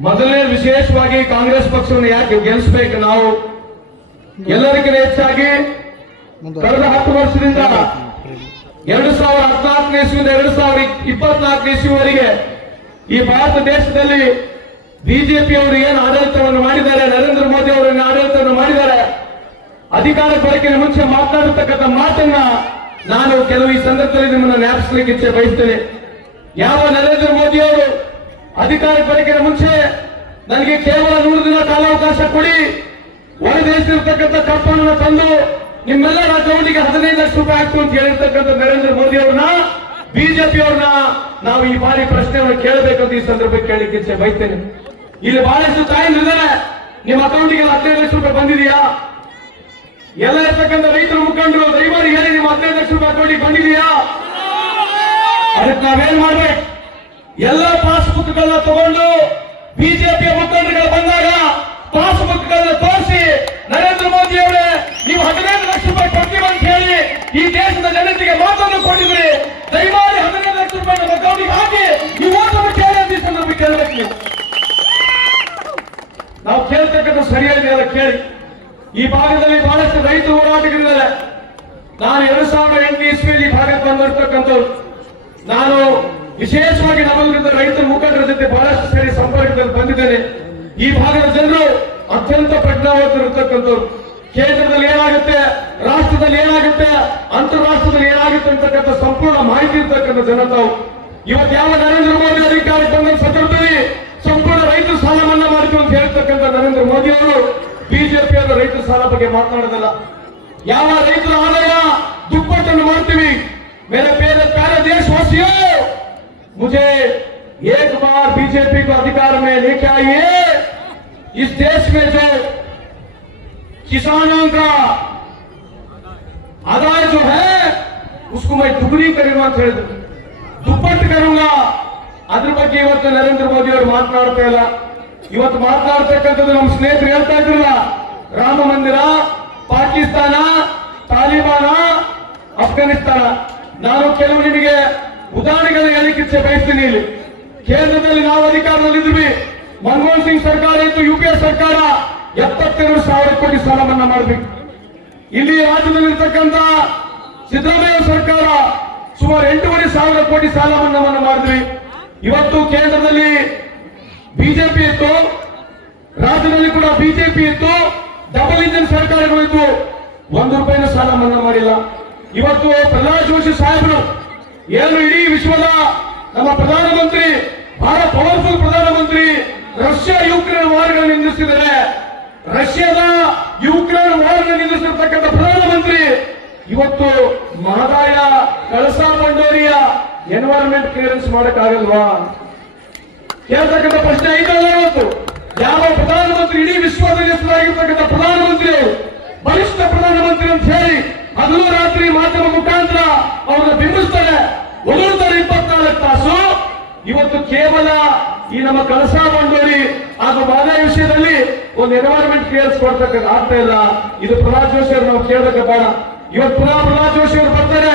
ಮೊದಲನೇ ವಿಶೇಷವಾಗಿ ಕಾಂಗ್ರೆಸ್ ಪಕ್ಷವನ್ನು ಯಾಕೆ ಗೆಲ್ಲಿಸಬೇಕು ನಾವು? ಎಲ್ಲರಿಗಿಂತ ಹೆಚ್ಚಾಗಿ ಕಳೆದ ಹತ್ತು ವರ್ಷದಿಂದ ಎರಡು ಸಾವಿರ ಹದಿನಾಲ್ಕನೇ ಇಸ್ವಿಯಿಂದ ಎರಡು ಸಾವಿರ ಇಪ್ಪತ್ನಾಲ್ಕನೇ ಇಸ್ವಿವರೆಗೆ ಈ ಭಾರತ ದೇಶದಲ್ಲಿ ಬಿಜೆಪಿ ಅವರು ಏನು ಆಡಳಿತವನ್ನು ಮಾಡಿದ್ದಾರೆ ನರೇಂದ್ರ ಮೋದಿ ಅವರು ಏನು ಆಡಳಿತವನ್ನು ಮಾಡಿದ್ದಾರೆ ಅಧಿಕಾರ ಬರಕಿನ ಮುಂಚೆ ಮಾತನಾಡತಕ್ಕಂಥ ಮಾತನ್ನ ನಾನು ಕೆಲವು ಈ ಸಂದರ್ಭದಲ್ಲಿ ನಿಮ್ಮನ್ನು ಜ್ಞಾಪಿಸಲಿಕ್ಕೆ ಇಚ್ಛೆ ಬಯಸ್ತೇನೆ. ಯಾವ ನರೇಂದ್ರ ಮೋದಿ ಅವರು ಅಧಿಕಾರ ಬರಕಿನ ಮುಂಚೆ ನನಗೆ ಕೇವಲ ನೂರು ದಿನ ಕಾಲಾವಕಾಶ ಕೊಡಿ. ಹೊರ ದೇಶದಲ್ಲಿರ್ತಕ್ಕಂಥ ಕಪ್ಪನ್ನು ತಂದು ನಿಮ್ಮೆಲ್ಲರ ಅಕೌಂಟಿಗೆ ಹದಿನೈದು ಲಕ್ಷ ರೂಪಾಯಿ ಹಾಕು ಅಂತ ಹೇಳಿರ್ತಕ್ಕಂಥ ನರೇಂದ್ರ ಮೋದಿ ಅವ್ರನ್ನ, ಬಿಜೆಪಿ ಅವ್ರನ್ನ ನಾವು ಈ ಬಾರಿ ಪ್ರಶ್ನೆಯನ್ನು ಕೇಳಬೇಕಂತ ಈ ಸಂದರ್ಭಕ್ಕೆ ಕೇಳಲಿಕ್ಕೆ ಇಚ್ಛೆ ಬೈತೇನೆ ಇಲ್ಲಿ ಬಹಳಷ್ಟು ತಾಯಂದಿದ್ದಾರೆ ನಿಮ್ಮ ಅಕೌಂಟಿಗೆ ಹದಿನೈದು ಲಕ್ಷ ರೂಪಾಯಿ ಬಂದಿದೆಯಾ? ಎಲ್ಲ ಇರ್ತಕ್ಕಂಥ ರೈತರು ಮುಖಂಡರು ದೈವಾರಿ ಹೇಳಿ, ನಿಮ್ಮ ಹದಿನೈದು ಲಕ್ಷ ರೂಪಾಯಿ ಅಕೌಂಟಿಗೆ ಬಂದಿದೆಯಾ? ಅದಕ್ಕೆ ನಾವೇನ್ ಮಾಡ್ಬೇಕು? ಎಲ್ಲ ಪಾಸ್ಬುಕ್ ಗಳನ್ನ ತಗೊಂಡು ಬಿಜೆಪಿಯ ಮುಖಂಡರುಗಳು ಬಂದಾಗ ಪಾಸ್ಬುಕ್ ಗಳನ್ನ ತೋರಿಸಿ ನರೇಂದ್ರ ಮೋದಿ ಅವರೇ, ನೀವು ಹದಿನೈದು ಲಕ್ಷ ರೂಪಾಯಿ ಕೊಡ್ತೀವಿ ಅಂತ ಹೇಳಿ ಈ ದೇಶದ ಜನತೆಗೆ ಮಾತನ್ನು ಕೊಟ್ಟಿದ್ರಿ ದಯಮಾಡಿ ಹದಿನೈದು ಲಕ್ಷ ರೂಪಾಯಿ ನಮ್ಮ ಹಾಕಿ, ನೀವು ಓಟನ್ನು ಕೇಳಿ ಸಂದರ್ಭ ಕೇಳಬೇಕು ನೀವು. ಕೇಳ್ತಕ್ಕಂಥ ಸರಿಯಾದ ಕೇಳಿ. ಈ ಭಾಗದಲ್ಲಿ ಬಹಳಷ್ಟು ರೈತ ಹೋರಾಟಗಳಿದ್ದಾರೆ ನಾನು ಎರಡು ಸಾವಿರದ ಎಂಟು ಇಸ್ವಿಯಲ್ಲಿ ಭಾಗಕ್ಕೆ ಬಂದಿರತಕ್ಕಂಥವ್ರು. ನಾನು ವಿಶೇಷವಾಗಿ ನಮ್ಮಲ್ಲಿಂದ ರೈತರ ಮುಖಂಡರ ಜೊತೆ ಬಹಳಷ್ಟು ಸೇರಿ ಸಂಪರ್ಕದಲ್ಲಿ ಬಂದಿದ್ದೇನೆ ಈ ಭಾಗದ ಜನರು ಅತ್ಯಂತ ಪ್ರಜ್ಞಾವಂತರಿರ್ತಕ್ಕಂಥವ್ರು ಕೇಂದ್ರದಲ್ಲಿ ಏನಾಗುತ್ತೆ? ರಾಷ್ಟ್ರದಲ್ಲಿ ಏನಾಗುತ್ತೆ? ಅಂತಾರಾಷ್ಟ್ರದಲ್ಲಿ ಏನಾಗುತ್ತೆ ಅಂತಕ್ಕಂಥ ಸಂಪೂರ್ಣ ಮಾಹಿತಿ ಇರ್ತಕ್ಕಂಥ ಜನ ತಾವು. ಇವತ್ತು ಯಾವ ನರೇಂದ್ರ ಮೋದಿ ಅಧಿಕಾರಕ್ಕೆ ಬಂದ ಸಂದರ್ಭದಲ್ಲಿ ಸಂಪೂರ್ಣ ರೈತ ಸಾಲ ಮನ್ನಾ ಮಾಡ್ತೀವಿ ಅಂತ ಹೇಳ್ತಕ್ಕಂಥ ನರೇಂದ್ರ ಮೋದಿ ಅವರು ಬಿಜೆಪಿಯವರು ರೈತ ಸಾಲ ಬಗ್ಗೆ ಮಾತನಾಡೋದಿಲ್ಲ. ಯಾವ ರೈತರ ಆದಾಯ ದುಪ್ಪಟ್ಟನ್ನು ಮಾಡ್ತೀವಿ? ಬೇರೆ ಬೇರೆ ಪ್ಯಾರ ದೇಶವಾಸಿಯೋ! मुझे एक बार बीजेपी को अधिकार में लेके आइए इस देश में जो किसानों का आदाय जो है उसको मैं दुगनी करूंगा ಅಂತ ಹೇಳಿದ್ರು ದುಪ್ಪಟ್ಟು ಕರುಂಗ ಅದ್ರ ಬಗ್ಗೆ ಇವತ್ತು ನರೇಂದ್ರ ಮೋದಿ ಅವರು ಮಾತನಾಡ್ತಾ ಇಲ್ಲ ಇವತ್ತು ಮಾತನಾಡ್ತಕ್ಕಂಥದ್ದು ನಮ್ಮ ಸ್ನೇಹಿತರು ಹೇಳ್ತಾ ಇದ್ರಲ್ಲ ರಾಮ ಮಂದಿರ ಪಾಕಿಸ್ತಾನ ತಾಲಿಬಾನ ಅಫ್ಘಾನಿಸ್ತಾನ ನಾನು ಕೆಲವು ನಿಮಗೆ ಉದಾಹರಣೆಗಳನ್ನ ಇಚ್ಛೆ ಬಯಸ್ತೀನಿ ಇಲ್ಲಿ. ಕೇಂದ್ರದಲ್ಲಿ ನಾವು ಅಧಿಕಾರದಲ್ಲಿದ್ವಿ ಮನಮೋಹನ್ ಸಿಂಗ್ ಸರ್ಕಾರ ಇತ್ತು, ಯು ಪಿ ಎ ಸರ್ಕಾರ ಎಪ್ಪತ್ತೆರಡು ಸಾವಿರ ಕೋಟಿ ಸಾಲ ಮನ್ನಾ ಮಾಡಬೇಕು. ಇಲ್ಲಿ ರಾಜ್ಯದಲ್ಲಿರ್ತಕ್ಕಂಥ ಸಿದ್ದರಾಮಯ್ಯ ಸರ್ಕಾರ ಸುಮಾರು ಎಂಟೂವರೆ ಸಾವಿರ ಕೋಟಿ ಸಾಲ ಮನ್ನಾವನ್ನು ಮಾಡಿದ್ವಿ. ಇವತ್ತು ಕೇಂದ್ರದಲ್ಲಿ ಬಿಜೆಪಿ ಇತ್ತು. ರಾಜ್ಯದಲ್ಲಿ ಕೂಡ ಬಿಜೆಪಿ ಇತ್ತು. ಡಬಲ್ ಇಂಜಿನ್ ಸರ್ಕಾರಗಳು ಇತ್ತು. ಒಂದು ರೂಪಾಯಿನ ಸಾಲ ಮನ್ನಾ ಮಾಡಿಲ್ಲ. ಇವತ್ತು ಪ್ರಹ್ಲಾದ್ ಜೋಶಿ ಸಾಹೇಬರು ಏನು ಇಡೀ ವಿಶ್ವದ ನಮ್ಮ ಪ್ರಧಾನಮಂತ್ರಿ ಬಹಳ ಪವರ್ಫುಲ್ ಪ್ರಧಾನಮಂತ್ರಿ ರಷ್ಯಾ ಯುಕ್ರೇನ್ ವಾರ್ಗಳನ್ನು ನಿಂದಿಸಿದರೆ ರಷ್ಯಾದ ಯುಕ್ರೇನ್ ವಾರ್ನ ನಿಂದಿಸಿರ್ತಕ್ಕಂಥ ಪ್ರಧಾನಮಂತ್ರಿ ಇವತ್ತು ಮಹದಾಯ, ಕಳಸಾ ಬಂಡೋರಿಯ ಎನ್ವೈರನ್ಮೆಂಟ್ ಕ್ಲಿಯರೆನ್ಸ್ ಮಾಡಕ್ಕಾಗಲ್ವಾ? ಕೇಳ್ತಕ್ಕಂಥ ಪ್ರಶ್ನೆ ಐದಲ್ಲ ಇವತ್ತು. ಯಾವ ಪ್ರಧಾನಮಂತ್ರಿ ಇಡೀ ವಿಶ್ವದಲ್ಲಿ ಹೆಸರಾಗಿರ್ತಕ್ಕಂಥ ಪ್ರಧಾನಮಂತ್ರಿ ಬಲಿಷ್ಠ ಪ್ರಧಾನಮಂತ್ರಿ ಅಂತ ಹೇಳಿ ಹಗಲು ರಾತ್ರಿ ಮಾಧ್ಯಮ ಮುಖಾಂತರ ಅವ್ರನ್ನ ಬಿಂಬಿಸ್ತಾರೆ. ಉಳಿತಾರೆ ಇಪ್ಪತ್ನಾಲ್ಕು ತಾಸು. ಇವತ್ತು ಕೇವಲ ಈ ನಮ್ಮ ಕಳಸ ಮಂಡೋರಿ ಹಾಗೂ ಮಾದಯ ವಿಷಯದಲ್ಲಿ ಒಂದು ಎನ್ವೈರನ್ಮೆಂಟ್ ಕ್ಲಿಯರ್ಸ್ ಕೊಡ್ತಕ್ಕಂಥ ಆಗ್ತಾ ಇಲ್ಲ. ಇದು ಪ್ರಹ್ಲಾದ್ ಜೋಶಿ ಅವರು ನಾವು ಕೇಳಬೇಕು ಬೇಡ. ಇವತ್ತು ಪುನಃ ಪ್ರಹ್ಲಾದ್ ಜೋಶಿ ಅವರು ಬರ್ತಾರೆ.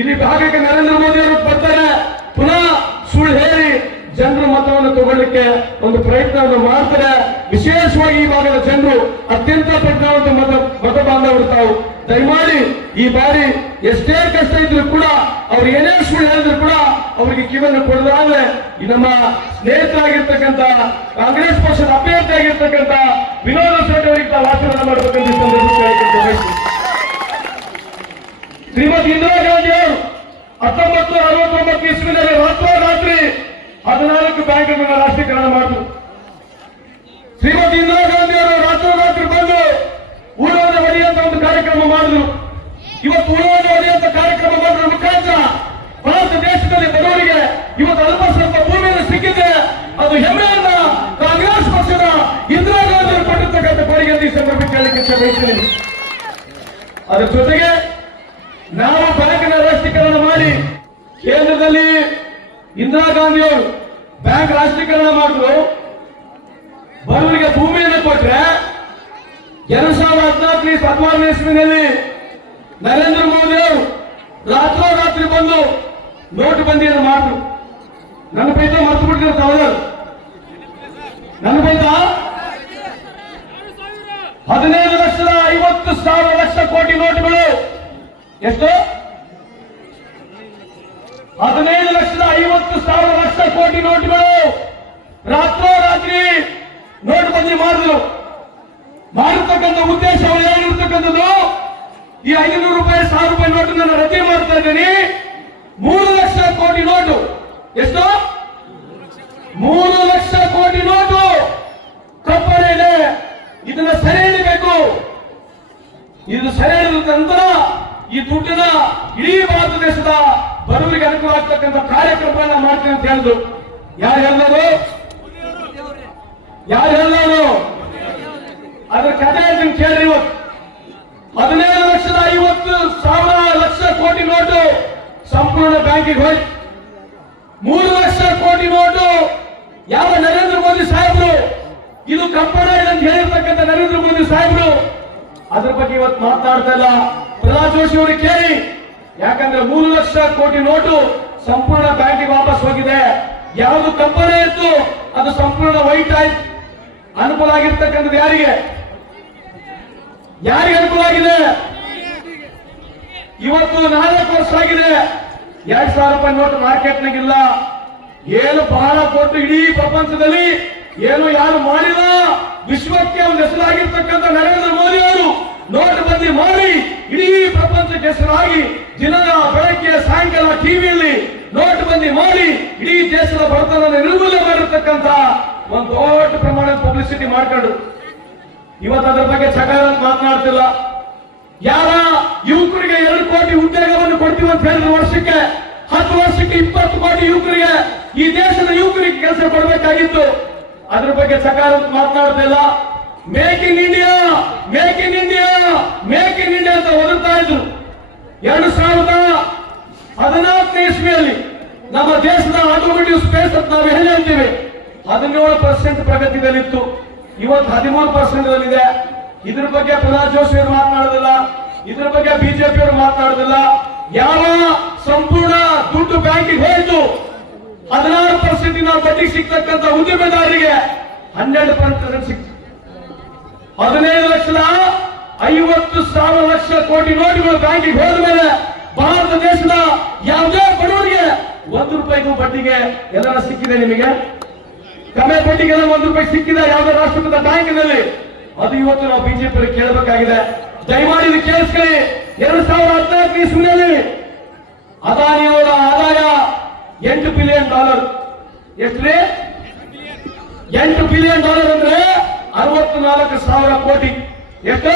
ಇಲ್ಲಿ ಭಾಗಕ್ಕೆ ನರೇಂದ್ರ ಮೋದಿ ಅವರು ಬರ್ತಾರೆ. ಪುನಃ ಸುಳ್ಳು ಹೇಳಿ ಜನರ ಮತವನ್ನು ತಗೊಳ್ಳಿಕ್ಕೆ ಒಂದು ಪ್ರಯತ್ನವನ್ನು ಮಾಡ್ತಾರೆ. ವಿಶೇಷವಾಗಿ ಈ ಭಾಗದ ಜನರು ಅತ್ಯಂತ ಪ್ರಜ್ಞಾವಂತ ಮತ ಮತ ಬಾಂಧವರು ತಾವು. ದಯಮಾಡಿ ಈ ಬಾರಿ ಎಷ್ಟೇ ಕಷ್ಟ ಇದ್ರು ಕೂಡ, ಅವ್ರು ಏನೇ ಸುಳ್ಳು ಹೇಳಿದ್ರು ಕೂಡ ಅವರಿಗೆ ಕಿವನ್ನು ಕೊಡದಾದ್ರೆ ನಮ್ಮ ಸ್ನೇಹಿತರಾಗಿರ್ತಕ್ಕಂಥ, ಕಾಂಗ್ರೆಸ್ ಪಕ್ಷದ ಅಭ್ಯರ್ಥಿ ಆಗಿರ್ತಕ್ಕಂಥ ವಿನೋದ ಶೆಟ್ಟಿ ಅವರಿಗೆ ತಾವು ಆಶೀರ್ವಾದ ಮಾಡಬೇಕಂತ ಶ್ರೀಮತಿ ಇಂದಿರಾ ಗಾಂಧಿ ಅವರು ಹತ್ತೊಂಬತ್ತು ಅರವತ್ತೊಂಬತ್ತು ಇಸ್ವಿನಲ್ಲಿ ರಾತ್ರೋರಾತ್ರಿ ಹದಿನಾಲ್ಕು ಬ್ಯಾಂಕ್ಗಳನ್ನ ರಾಷ್ಟ್ರೀಕರಣ ಮಾಡಿದ್ರು. ಇಂದಿರಾ ಗಾಂಧಿ ಅವರು ರಾತ್ರೋರಾತ್ರಿ ಬಂದು ಉಳುವನೆ ಹೊಡೆಯುವಂತ ಒಂದು ಕಾರ್ಯಕ್ರಮ ಮಾಡಿದ್ರು. ಇವತ್ತು ಉಳುವನೆ ಹೊಡೆಯುವಂತ ಕಾರ್ಯಕ್ರಮ ಮಾಡೋದ್ರ ಮುಖಾಂತರ ಭಾರತ ದೇಶದಲ್ಲಿ ಬಡವರಿಗೆ ಇವತ್ತು ಅಲ್ಪ ಸ್ವಲ್ಪ ಭೂಮಿಯನ್ನು ಸಿಕ್ಕಿದೆ. ಅದು ಹೆಮ್ಮೆಯನ್ನ ಕಾಂಗ್ರೆಸ್ ಪಕ್ಷದ ಇಂದಿರಾ ಗಾಂಧಿ ಅವರು ಕೊಟ್ಟಿರ್ತಕ್ಕಂಥ ಈ ಸಂದರ್ಭಕ್ಕೆ ಇಚ್ಛೆ ಬಯಸ್ತೀನಿ ಅದರ ಜೊತೆಗೆ ನಾವು ಬ್ಯಾಂಕಿನ ರಾಷ್ಟ್ರೀಕರಣ ಮಾಡಿ ಕೇಂದ್ರದಲ್ಲಿ ಇಂದಿರಾ ಗಾಂಧಿ ಅವರು ಬ್ಯಾಂಕ್ ರಾಷ್ಟ್ರೀಕರಣ ಮಾಡಿದ್ರು. ಬಡವರಿಗೆ ಭೂಮಿಯನ್ನು ಕೊಟ್ರೆ ಎರಡ್ ಸಾವಿರದ ಹದಿನಾಲ್ಕನೇ ಹದಿನಾರನೇ ಇಸ್ವಿನಲ್ಲಿ ನರೇಂದ್ರ ಮೋದಿ ಅವರು ರಾತ್ರೋರಾತ್ರಿ ಬಂದು ನೋಟ್ ಬಂದಿಯನ್ನು ಮಾಡಿದ್ರು ನನ್ನ ಪೈಕಿ ಮರ್ತು ಬಿಟ್ಟಿದ್ರು ತವರರು. ನನ್ನ ಬಂತಾ ಹದಿನೈದು ಲಕ್ಷದ ಐವತ್ತು ಸಾವಿರ ಲಕ್ಷ ಕೋಟಿ ನೋಟುಗಳು. ಎಷ್ಟು? ಹದಿನೈದು ಲಕ್ಷದ ಐವತ್ತು ಸಾವಿರ ಲಕ್ಷ ಕೋಟಿ ನೋಟುಗಳು. ರಾತ್ರೋರಾತ್ರಿ ಬಂದಿ ಮಾಡಿದ್ರು ಮಾಡಿರ್ತಕ್ಕಂಥ ಉದ್ದೇಶ ಏನಿರ್ತಕ್ಕಂಥದ್ದು ಈ ಐನೂರು ರೂಪಾಯಿ, ಸಾವಿರ ರೂಪಾಯಿ ನೋಟು ನಾನು ರದ್ದಿ ಮಾಡ್ತಾ ಇದ್ದೀನಿ. ಮೂರು ಲಕ್ಷ ಕೋಟಿ ನೋಟು. ಎಷ್ಟು? ಮೂರು ಲಕ್ಷ ಕೋಟಿ ನೋಟು. ಕಪ್ಪಣೆ ಇದೆ. ಇದನ್ನ ಸೆರೆ ಹಿಡಿಬೇಕು ಇದು ಸರಿ ಹಿಡಿದ ನಂತರ ಈ ದುಡ್ಡನ್ನ ಇಡೀ ಭಾರತ ದೇಶದ ಬಡವರಿಗೆ ಅನುಕೂಲ ಆಗ್ತಕ್ಕಂಥ ಕಾರ್ಯಕ್ರಮಗಳನ್ನ ಮಾಡ್ತೀನಿ ಅಂತ ಹೇಳಿದ್ರು. ಯಾರು ಹೇಳಿದ್ರು ಯಾರು ಹೇಳೋರು ಅದ್ರ ಕಥೆ ಹೇಳ್ತೀನಿ ಕೇಳಿ ಇವತ್ತು ಹದಿನೈದು ಲಕ್ಷದ ಐವತ್ತು ಸಾವಿರ ಲಕ್ಷ ಕೋಟಿ ನೋಟು ಸಂಪೂರ್ಣ ಬ್ಯಾಂಕಿಗೆ ಹೋಯ್ತು. ಮೂರು ಲಕ್ಷ ಕೋಟಿ ನೋಟು ಯಾವ ನರೇಂದ್ರ ಮೋದಿ ಸಾಹೇಬರು? ಇದು ಕಂಪನಿ ಅಂತ ಹೇಳಿರ್ತಕ್ಕಂಥ ನರೇಂದ್ರ ಮೋದಿ ಸಾಹೇಬರು. ಅದ್ರ ಬಗ್ಗೆ ಇವತ್ತು ಮಾತನಾಡ್ತಾ ಇಲ್ಲ. ಪ್ರಹ್ಲಾದ್ ಜೋಶಿ ಅವರು ಕೇಳಿ. ಯಾಕಂದ್ರೆ ಮೂರು ಲಕ್ಷ ಕೋಟಿ ನೋಟು ಸಂಪೂರ್ಣ ಬ್ಯಾಂಕಿಗೆ ವಾಪಸ್ ಹೋಗಿದೆ. ಯಾವುದು ಕಂಪನಿ ಇತ್ತು, ಅದು ಸಂಪೂರ್ಣ ವೈಟ್ ಆಯ್ತು. ಅನುಕೂಲ ಆಗಿರ್ತಕ್ಕಂಥದ್ದು ಯಾರಿಗೆ? ಯಾರಿಗೆ ಅನುಕೂಲ ಆಗಿದೆ? ಇವತ್ತು ನಾಲ್ಕು ವರ್ಷ ಆಗಿದೆ. ಎರಡ್ ಸಾವಿರ ರೂಪಾಯಿ ನೋಟ್ ಮಾರ್ಕೆಟ್ನಾಗಿಲ್ಲ ಏನು ಬಹಳ ಕೊಟ್ಟು ಇಡೀ ಪ್ರಪಂಚದಲ್ಲಿ ಏನು ಯಾರು ಮಾಡಿಲ್ಲ. ವಿಶ್ವಕ್ಕೆ ಒಂದು ಹೆಸರಾಗಿರ್ತಕ್ಕಂಥ ನರೇಂದ್ರ ಮೋದಿ ಅವರು ನೋಟು ಬಂದಿ ಮಾಡಿ ಇಡೀ ಪ್ರಪಂಚಕ್ಕೆ ಹೆಸರಾಗಿ ದಿನದ ಬೆಳಗ್ಗೆ ಸಾಯಂಕಾಲ ಟಿವಿಯಲ್ಲಿ ನೋಟು ಬಂದಿ ಮಾಡಿ ಇಡೀ ದೇಶದ ಬಡತನ ನಿರ್ಮೂಲನೆ ಮಾಡಿರ್ತಕ್ಕಂಥ ಒಂದು ದೊಡ್ಡ ಪ್ರಮಾಣದ ಪಬ್ಲಿಸಿಟಿ ಮಾಡ್ಕೊಂಡು. ಇವತ್ತು ಅದ್ರ ಬಗ್ಗೆ ಸಕಾರ ಮಾತನಾಡ್ತಿಲ್ಲ. ಯಾರ ಯುವಕರಿಗೆ ಎರಡು ಕೋಟಿ ಉದ್ಯೋಗವನ್ನು ಕೊಡ್ತೀವಿ ಅಂತ ಹೇಳಿದ್ರು ವರ್ಷಕ್ಕೆ, ಹತ್ತು ವರ್ಷಕ್ಕೆ ಇಪ್ಪತ್ತು ಕೋಟಿ ಯುವಕರಿಗೆ, ಈ ದೇಶದ ಯುವಕರಿಗೆ ಕೆಲಸ ಕೊಡಬೇಕಾಗಿತ್ತು. ಅದ್ರ ಬಗ್ಗೆ ಸಕಾರ ಮಾತನಾಡ್ತಿಲ್ಲ. Make in India make in India make in India ಅಂತ ಒದರ್ತಾ ಇದ್ರು. ಎರಡು ಸಾವಿರದ ಹದಿನಾಲ್ಕನೇ ಇಸ್ವಿಯಲ್ಲಿ ನಮ್ಮ ದೇಶದ ಆಟೋಮೋಟಿವ್ ಸ್ಪೇಸ್ ಅಂತ ನಾವು ಹೇಳಿ ಹೇಳ್ತೀವಿ. ಹದಿನೇಳು ಪರ್ಸೆಂಟ್ ಪ್ರಗತಿದಲ್ಲಿತ್ತು ಇವತ್ತು ಹದಿಮೂರು ಪರ್ಸೆಂಟ್ ಇದೆ ಇದ್ರ ಬಗ್ಗೆ ಪ್ರಹ್ಲಾದ್ ಜೋಶಿ ಅವರು ಮಾತನಾಡೋದಿಲ್ಲ. ಇದ್ರ ಬಗ್ಗೆ ಬಿಜೆಪಿ ಅವರು ಮಾತನಾಡೋದಿಲ್ಲ. ಯಾವ ಸಂಪೂರ್ಣ ದುಡ್ಡು ಬ್ಯಾಂಕಿಗೆ ಹೋಯಿತು. ಹದಿನಾರು ಪರ್ಸೆಂಟ್ ನಾವು ಬಡ್ಡಿ ಸಿಗ್ತಕ್ಕಂಥ ಉದ್ಯಮೆದಾರರಿಗೆ ಹನ್ನೆರಡು ಪರ್ಸೆಂಟ್ ಸಿಕ್ತು. ಹದಿನೈದು ಲಕ್ಷದ ಐವತ್ತು ಸಾವಿರ ಲಕ್ಷ ಕೋಟಿ ನೋಟುಗಳು ಬ್ಯಾಂಕಿಗೆ ಹೋದ ಮೇಲೆ ಭಾರತ ದೇಶದ ಯಾವುದೇ ಬಡವರಿಗೆ ಒಂದು ರೂಪಾಯಿಗೂ ಬಡ್ಡಿಗೆ ಎಲ್ಲರ ಸಿಕ್ಕಿದೆ ನಿಮಗೆ? ಕಮ್ಮಿ ಬಡ್ಡಿಗೆಲ್ಲ ಒಂದು ರೂಪಾಯಿ ಸಿಕ್ಕಿದ, ಯಾವುದೇ ರಾಷ್ಟ್ರದ ಬ್ಯಾಂಕಿನಲ್ಲಿ. ಅದು ಇವತ್ತು ನಾವು ಬಿಜೆಪಿ ಕೇಳಬೇಕಾಗಿದೆ. ದಯಮಾಡಿ ಇದು ಕೇಳಿಸ್ಕೊಳ್ಳಿ. ಎರಡು ಸಾವಿರದ ಹದಿನಾಲ್ಕು ಇಸ್ವಿನಲ್ಲಿ ಅದಾನಿಯವರ ಆದಾಯ ಎಂಟು ಬಿಲಿಯನ್ ಡಾಲರ್. ಎಷ್ಟು ಎಂಟು ಬಿಲಿಯನ್ ಡಾಲರ್ ಅಂದ್ರೆ ಅರವತ್ತು ನಾಲ್ಕು ಸಾವಿರ ಕೋಟಿ. ಎಷ್ಟು?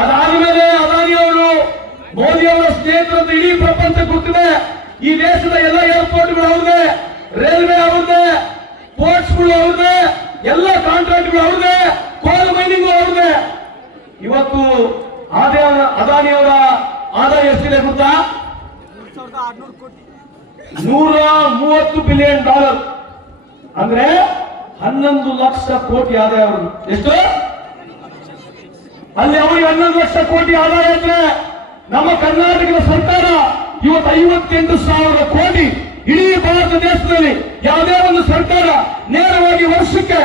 ಅದಾದ್ಮೇಲೆ ಅದಾನಿಯವರು ಮೋದಿಯವರ ಸ್ನೇಹಿತರಂತ ಇಡೀ ಪ್ರಪಂಚ ಗೊತ್ತಿದೆ. ಈ ದೇಶದ ಎಲ್ಲ ಏರ್ಪೋರ್ಟ್ಗಳು ಅವ್ರದೇ ರೈಲ್ವೆ ಅವ್ರದೇ ಪೋರ್ಟ್ಸ್ಗಳು ಅವ್ರದೇ ಎಲ್ಲ ಕಾಂಟ್ರಾಕ್ಟ್ಗಳು ಅವ್ರದೇ ಕೋಲ್ ಮೈನಿಂಗ್ ಅವ್ರದೇ ಇವತ್ತು ಆದಾಯ, ಅದಾನಿಯವರ ಆದಾಯ ಎಷ್ಟಿದೆ ಗೊತ್ತಾ? ನೂರ ಮೂವತ್ತು ಬಿಲಿಯನ್ ಡಾಲರ್. ಅಂದ್ರೆ ಹನ್ನೊಂದು ಲಕ್ಷ ಕೋಟಿ ಆದಾಯ ಅವರು ಎಷ್ಟು? ಅಲ್ಲಿ ಅವರಿಗೆ ಹನ್ನೊಂದು ಲಕ್ಷ ಕೋಟಿ ಆದಾಯ ಅಂದ್ರೆ ನಮ್ಮ ಕರ್ನಾಟಕದ ಸರ್ಕಾರ ಇವತ್ತು ಐವತ್ತೆಂಟು ಸಾವಿರ ಕೋಟಿ ಇಡೀ ಭಾರತ ದೇಶದಲ್ಲಿ ಯಾವುದೇ ಒಂದು ಸರ್ಕಾರ ನೇರವಾಗಿ ವರ್ಷಕ್ಕೆ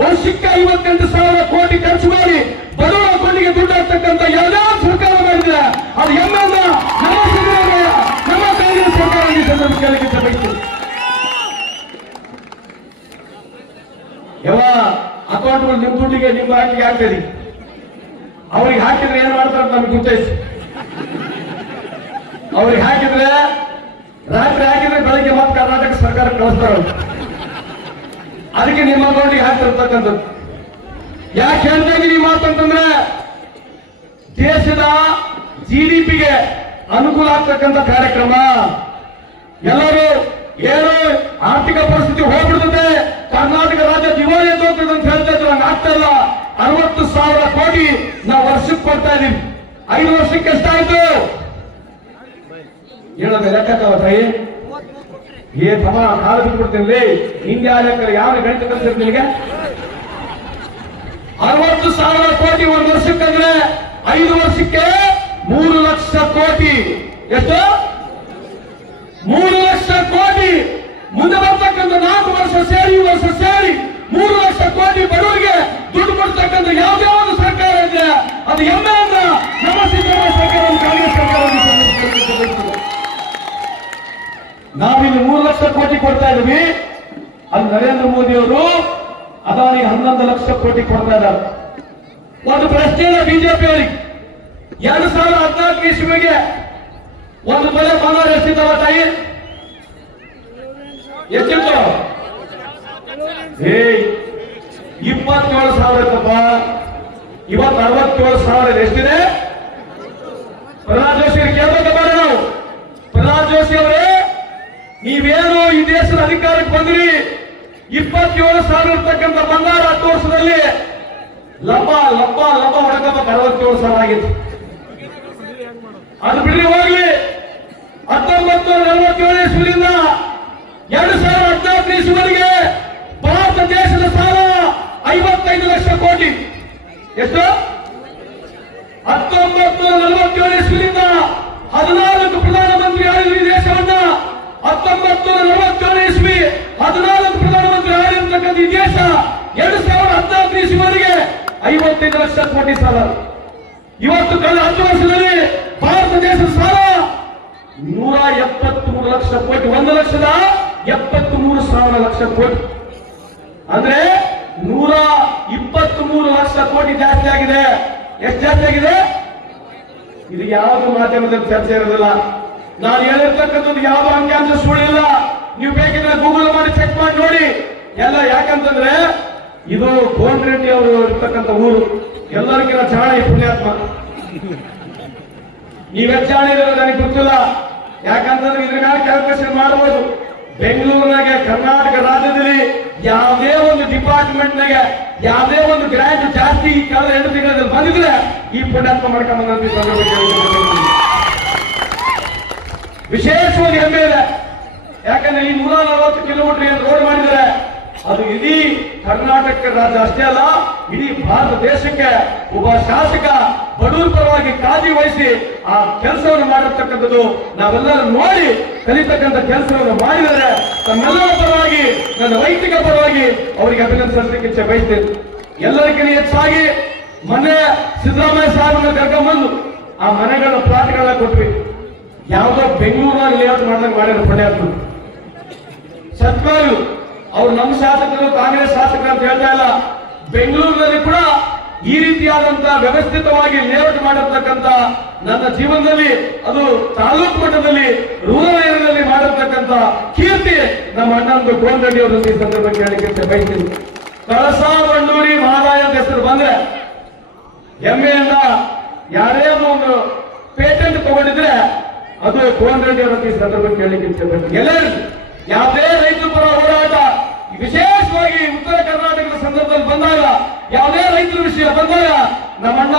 ವರ್ಷಕ್ಕೆ ಐವತ್ತೆಂಟು ಸಾವಿರ ಕೋಟಿ ಖರ್ಚು ಮಾಡಿ ಬಡವರ ಕೊಂಡಿಗೆ ದುಡ್ಡು ಹಾಕ್ತಕ್ಕಂಥ ಯಾವುದೇ ಸರ್ಕಾರ ಮಾಡಿದ್ರೆ ಅದು ಎಂಎಲ್ ನಮ್ಮ ಸಿದ್ದರಾಮಯ್ಯ, ನಮ್ಮ ಕಾಂಗ್ರೆಸ್ ಸರ್ಕಾರ ಯಾವ ಅಕೌಂಟ್ಗಳು ನಿಮ್ ದುಡ್ಡಿಗೆ ನಿಮ್ಮ ಹಾಕಿಗೆ ಹಾಕ್ತೀರಿ ಅವ್ರಿಗೆ ಹಾಕಿದ್ರೆ ಏನ್ ಮಾಡ್ತಾರೆ ನಮ್ಗೆ ಗೊತ್ತಾಯ್ತು. ಅವ್ರಿಗೆ ಹಾಕಿದ್ರೆ ರಾತ್ರಿ ಹಾಕಿದ್ರೆ ಬೆಳಗ್ಗೆ ಮತ್ತೆ ಸರ್ಕಾರ ಕಳಿಸ್ತಾರ ಅದಕ್ಕೆ ನಿಮ್ಮ ಅಕೌಂಟಿಗೆ ಹಾಕ್ತಿರ್ತಕ್ಕಂಥದ್ದು ಯಾಕೆ ಹೇಳ್ತಾ ಇದೀನಿ ಈ ಮಾತಂತಂದ್ರೆ ದೇಶದ ಜಿ ಡಿ ಪಿಗೆ ಅನುಕೂಲ ಆಗ್ತಕ್ಕಂಥ ಕಾರ್ಯಕ್ರಮ. ಎಲ್ಲರೂ ಏನು ಆರ್ಥಿಕ ಪರಿಸ್ಥಿತಿ ಹೋಗ್ಬಿಡ್ತದೆ, ಕರ್ನಾಟಕ ರಾಜ್ಯ ದಿವಾಳಿ ಹೋಗ್ತದೆ ಅಂತ ಹೇಳ್ತಾ ಇದ್ರು ಆಗ್ತಲ್ಲ ಅರವತ್ತು ಸಾವಿರ ಕೋಟಿ ನಾವು ವರ್ಷಕ್ಕೆ ಕೊಡ್ತಾ ಇದೀವಿ. ಐದು ವರ್ಷಕ್ಕೆ ಎಷ್ಟಾಯ್ತು? ಹೇಳೋದು ಲೆಕ್ಕ ತಾಯಿ ಏ ತಮ್ಮ ಕಾಲ ಬಿಟ್ಬಿಡ್ತೀನಿ ಲೇ, ಹಿಂಗೆ ಯಾರ ಗಣಿತ ಕಲ್ಸಿರ್ ನಿಮಗೆ ಅರವತ್ತು ಸಾವಿರ ಕೋಟಿ ಒಂದು ವರ್ಷಕ್ಕಂದ್ರೆ ಐದು ವರ್ಷಕ್ಕೆ ಮೂರು ಲಕ್ಷ ಕೋಟಿ. ಎಷ್ಟು? ಮೂರು ಲಕ್ಷ ಕೋಟಿ. ಮುಂದೆ ಬರ್ತಕ್ಕಂಥ ನಾಲ್ಕು ವರ್ಷ ಸೇರಿ, ಈ ವರ್ಷ ಸೇರಿ ಮೂರು ಲಕ್ಷ ಕೋಟಿ ಬಡವರಿಗೆ ದುಡ್ಡು ಕೊಡ್ತಕ್ಕಂಥ ಯಾವುದೇ ಒಂದು ಸರ್ಕಾರ ಇದೆ ಅದು ಎಮ್ಮೆ ಕೊಡ್ತಾ ಇದ್ವಿ ಅಲ್ಲಿ ನರೇಂದ್ರ ಮೋದಿ ಅವರು, ಅದಾನಿ ಹನ್ನೊಂದು ಲಕ್ಷ ಕೋಟಿ ಕೊಡ್ತಾ ಇದ್ದಾರೆ. ಒಂದು ಪ್ರಶ್ನೆ ಇಲ್ಲ ಬಿಜೆಪಿ ಅವರಿಗೆ. ಎರಡು ಸಾವಿರದ ಹದಿನಾಲ್ಕು ಇಸ್ವಿಗೆ ಒಂದು ಬೆಲೆ ಬಂಗಾರ ಎಷ್ಟಿದ್ದಾವ ತಾಯಿ? ಎಷ್ಟಿತ್ತು? ಇಪ್ಪತ್ತೇಳು ಸಾವಿರ ಇತ್ತಪ್ಪ ಇವತ್ತು ಅರವತ್ತೇಳು ಸಾವಿರ ಎಷ್ಟಿದೆ? ಪ್ರಹ್ಲಾದ್ ಜೋಶಿ ಕೇಳಬೇಕ ಬೇಡ ನಾವು ಪ್ರಹ್ಲಾದ್ ಜೋಶಿ ಅವರೇ ನೀವೇನು ಈ ದೇಶದ ಅಧಿಕಾರಕ್ಕೆ ಬಂದ್ರಿ. ಇಪ್ಪತ್ತೇಳು ಸಾವಿರ ಇರ್ತಕ್ಕಂಥ ಬಂಗಾರ ಹತ್ತು ವರ್ಷದಲ್ಲಿ ಲಂಬ ಲಂಬ ಲಂಬ ಹೊಡಕಬೇಕು ಅರವತ್ತೇಳು ಸಾವಿರ ಆಗಿತ್ತು. ಅದು ಬಿಡ್ರಿ, ಹೋಗ್ಲಿ. ಹತ್ತೊಂಬತ್ತು ನಲವತ್ತೇಳು ಇಸ್ವಿನಿಂದ ಎರಡು ಸಾವಿರ ಹದಿನಾಲ್ಕು ಇಸ್ವಿವರೆಗೆ ಭಾರತ ದೇಶದ ಸಾಲ ಐವತ್ತೈದು ಲಕ್ಷ ಕೋಟಿ. ಎಷ್ಟು? ಹತ್ತೊಂಬತ್ತು ನಲವತ್ತೇಳು ಇಸ್ವಿನಿಂದ ಹದಿನಾಲ್ಕು ದೇಶವನ್ನ ಹತ್ತೊಂಬತ್ತು ನಲವತ್ತೇಳು ಇಸ್ವಿ ಹದಿನಾಲ್ಕು ಪ್ರಧಾನಮಂತ್ರಿ ಆಳಿರ್ತಕ್ಕಂಥ ಈ ದೇಶ ಎರಡು ಸಾವಿರದ ಹದಿನಾಲ್ಕು ಇಸ್ವಿವರೆಗೆ ಐವತ್ತೈದು ಲಕ್ಷ ಕೋಟಿ ಸಾಲ. ಇವತ್ತು ಕಳೆದ ಹತ್ತು ವರ್ಷದಲ್ಲಿ ಭಾರತ ದೇಶದ ಸಾಲ ನೂರ ಎಪ್ಪತ್ಮೂರು ಲಕ್ಷ ಕೋಟಿ, ಒಂದು ಲಕ್ಷದ ಎಪ್ಪತ್ಮೂರು ಸಾವಿರ ಲಕ್ಷ ಕೋಟಿ. ಅಂದ್ರೆ ನೂರ ಇಪ್ಪತ್ತ್ ಮೂರು ಲಕ್ಷ ಕೋಟಿ ಜಾಸ್ತಿ ಆಗಿದೆ. ಎಷ್ಟು ಜಾಸ್ತಿ ಆಗಿದೆ? ಇದು ಯಾವುದು ಮಾಧ್ಯಮದಲ್ಲಿ ಚರ್ಚೆ ಇರೋದಿಲ್ಲ. ನಾನು ಹೇಳಿರ್ತಕ್ಕಂಥದ್ದು ಯಾವ ಅಂಕಿಅಂಶ ಸುಳ್ಳಿಲ್ಲ. ನೀವು ಬೇಕಿದ್ರೆ ಗೂಗಲ್ ಮಾಡಿ ಚೆಕ್ ಮಾಡಿ ನೋಡಿ. ಎಲ್ಲ ಯಾಕಂತಂದ್ರೆ, ಇದು ಕೋನ್ ರೆಡ್ಡಿ ಅವರು ಇರ್ತಕ್ಕಂಥ ಊರು. ಎಲ್ಲರಿಗಿಂತ ಚಾಣ ಪುಣ್ಯಾತ್ಮ. ನೀವೆಷ್ಟು ಇರೋದು ನನಗೆ ಗೊತ್ತಿಲ್ಲ. ಯಾಕಂತಂದ್ರೆ ಇದ್ರ ಕ್ಯಾಲ್ಕುಲೇಷನ್ ಮಾಡಬಹುದು ಬೆಂಗಳೂರಿನಾಗೆ ಕರ್ನಾಟಕ ರಾಜ್ಯದಲ್ಲಿ ಯಾವುದೇ ಒಂದು ಡಿಪಾರ್ಟ್ಮೆಂಟ್ ನಾಗೆ ಯಾವುದೇ ಒಂದು ಗ್ರಾಂಟ್ ಜಾಸ್ತಿ ಈ ಕಾಲ ಎರಡು ತಿಂಗಳಲ್ಲಿ ಬಂದಿದ್ರೆ ಈ ಪುಣ್ಯಾತ್ಮ ಮಾಡ್ಕೊಂಡ್. ವಿಶೇಷವಾಗಿ ಹೆಮ್ಮೆ ಇದೆ. ಯಾಕಂದ್ರೆ ಈ ನೂರ ನಲವತ್ತು ಕಿಲೋಮೀಟರ್ ಏನು ರೋಡ್ ಮಾಡಿದರೆ ಅದು ಇಡೀ ಕರ್ನಾಟಕ ರಾಜ್ಯ ಅಷ್ಟೇ ಅಲ್ಲ, ಇಡೀ ಭಾರತ ದೇಶಕ್ಕೆ ಒಬ್ಬ ಶಾಸಕ ಬಡವರ ಪರವಾಗಿ ಕಾಳಜಿ ವಹಿಸಿ ಆ ಕೆಲಸವನ್ನು ಮಾಡಿರ್ತಕ್ಕಂಥದ್ದು ನಾವೆಲ್ಲರೂ ನೋಡಿ ಕಲಿತಕ್ಕಂಥ ಕೆಲಸವನ್ನು ಮಾಡಿದರೆ ತಮ್ಮೆಲ್ಲರ ಪರವಾಗಿ, ನನ್ನ ವೈಯಕ್ತಿಕ ಪರವಾಗಿ ಅವರಿಗೆ ಅಭಿನಂದಿಸಲಿಕ್ಕೆ ಇಚ್ಛೆ ಬಯಸ್ತೇನೆ. ಎಲ್ಲರಿಗಿಂತ ಹೆಚ್ಚಾಗಿ ಮನೆ ಸಿದ್ದರಾಮಯ್ಯ ಸಾಹೇಬರನ್ನ ಕರ್ಕೊಂಡ್ಬಂದು ಆ ಮನೆಗಳ ಪ್ಲಾಟ್ಗಳನ್ನ ಕೊಟ್ವಿ. ಯಾವುದೋ ಬೆಂಗಳೂರಲ್ಲಿ ಲೇಔಟ್ ಮಾಡ್ದಂಗೆ ಮಾಡಿರೋ ಪುಣ್ಯಾತ್ಮ ಸತ್ವಾಗ್ಲು ಅವ್ರು ನಮ್ಮ ಶಾಸಕರು, ಕಾಂಗ್ರೆಸ್ ಶಾಸಕರು ಅಂತ ಹೇಳ್ತಾ ಇಲ್ಲ. ಬೆಂಗಳೂರಿನಲ್ಲಿ ಕೂಡ ಈ ರೀತಿಯಾದಂತಹ ವ್ಯವಸ್ಥಿತವಾಗಿ ಲೇಔಟ್ ಮಾಡಿರ್ತಕ್ಕಂಥ ನನ್ನ ಜೀವನದಲ್ಲಿ, ಅದು ತಾಲೂಕು ಮಟ್ಟದಲ್ಲಿ ರೂರಲ್ ಏರಿಯಾದಲ್ಲಿ ಮಾಡಿರ್ತಕ್ಕಂಥ ಕೀರ್ತಿ ನಮ್ಮ ಅಣ್ಣಂದು ಗೋಲ್ ರೆಡ್ಡಿ ಅವರು ಈ ಸಂದರ್ಭಕ್ಕೆ ಹೇಳಿಕೆ ಬಯಸ್ತೀನಿ. ಕಳಸ ಬಂಡೂರಿ ಮಹಾರಾಯ ಅಂತ ಹೆಸರು ಬಂದ್ರೆ ಹೆಮ್ಮೆಯಿಂದ ಯಾರೇ ಒಂದು ಪೇಟೆಂಟ್ ತಗೊಂಡಿದ್ರೆ ಅದು ಕೋನ್ ರೆಡ್ಡಿ ಅವರ ಈ ಸಂದರ್ಭ ಕೇಳಲಿಕ್ಕೆ ಎಲ್ಲರೂ ಯಾವುದೇ ರೈತ ಪರ ಹೋರಾಟ, ವಿಶೇಷವಾಗಿ ಉತ್ತರ ಕರ್ನಾಟಕದ ಸಂದರ್ಭದಲ್ಲಿ ಬಂದಾಗ, ಯಾವುದೇ ರೈತರ ವಿಷಯ ಬಂದಾಗ, ನಮ್ಮಣ್ಣ